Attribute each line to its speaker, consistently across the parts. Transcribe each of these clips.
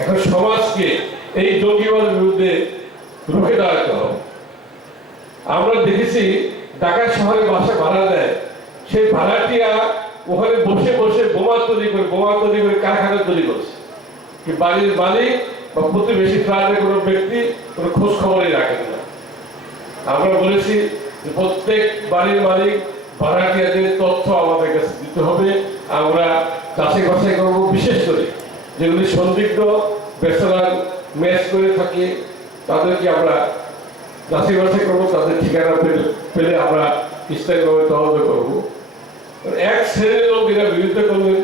Speaker 1: এখন সমাজকে এই জঙ্গিবাদের বিরুদ্ধে রুখে দাঁড়াতে হবে। আমরা দেখেছি ঢাকা শহরে বাসা ভাড়া দেয়। সেই ভাড়াটিয়া ওখানে বসে বসে বোমা তৈরি করে, বোমা তৈরি করে কারখানা তৈরি করছে। কি বাড়ির মালিক বা প্রতিবেশী ফ্ল্যাটের কোনো ব্যক্তি কোনো খোঁজ খবরই রাখেন না। আমরা বলেছি যে প্রত্যেক বাড়ির মালিক ভাড়াটিয়াদের তথ্য আমাদের কাছে দিতে হবে। আমরা যাচাই বাছাই করব বিশেষ করে। যেগুলি সন্দিগ্ধ বেসরাল ম্যাচ করে থাকে, তাদেরকে আমরা বাছাই করব, তাদের ঠিকানা পেলে পেলে আমরা স্থায়ীভাবে তদন্ত করব। এক শ্রেণির লোক এরা বিরুদ্ধে করলেন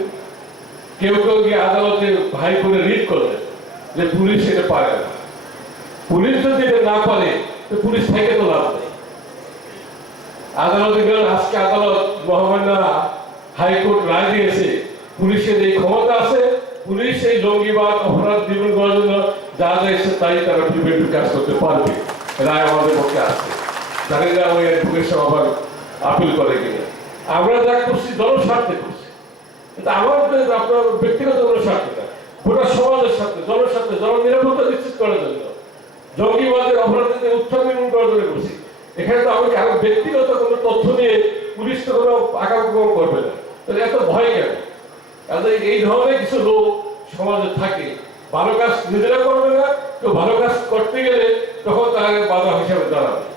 Speaker 1: কেউ কেউ গিয়ে আদালতে ভাই করে রিট করলেন যে পুলিশ এটা পারে না। পুলিশ যদি এটা না পারে, তো পুলিশ থেকে তো লাভ নেই। আদালতে গেলে আজকে আদালত মহামান্য হাইকোর্ট রায় দিয়েছে পুলিশের এই ক্ষমতা আছে পুলিশ এই জঙ্গিবাদ অপরাধ দ্বিগুণ করার জন্য যা ইচ্ছে তাই তারা প্রিভেন্টিভ কাজ করতে পারবে। রায় আমাদের পক্ষে আছে। জানি না ওই অ্যাডভোকেশন আবার আপিল করে কিনা। আমরা যা করছি, জনস্বার্থে করছি। কিন্তু আমাদের আপনার ব্যক্তিগত জনস্বার্থে না গোটা সমাজের সাথে জনস্বার্থে, জননিরাপত্তা নিশ্চিত করার জন্য, জঙ্গিবাদের অপরাধীদের উত্থান নির্মূল করার জন্য করছি। এখানে তো আমি কারও ব্যক্তিগত কোনো তথ্য নিয়ে পুলিশ তো কোনো আকাঙ্ক্ষা করবে না। এত ভয় কেন? এই ধরনের কিছু লোক সমাজে থাকে। ভালো কাজ নিজেরা করবে না, তো ভালো কাজ করতে গেলে তখন তাকে বাধা হিসাবে দাঁড়াবে।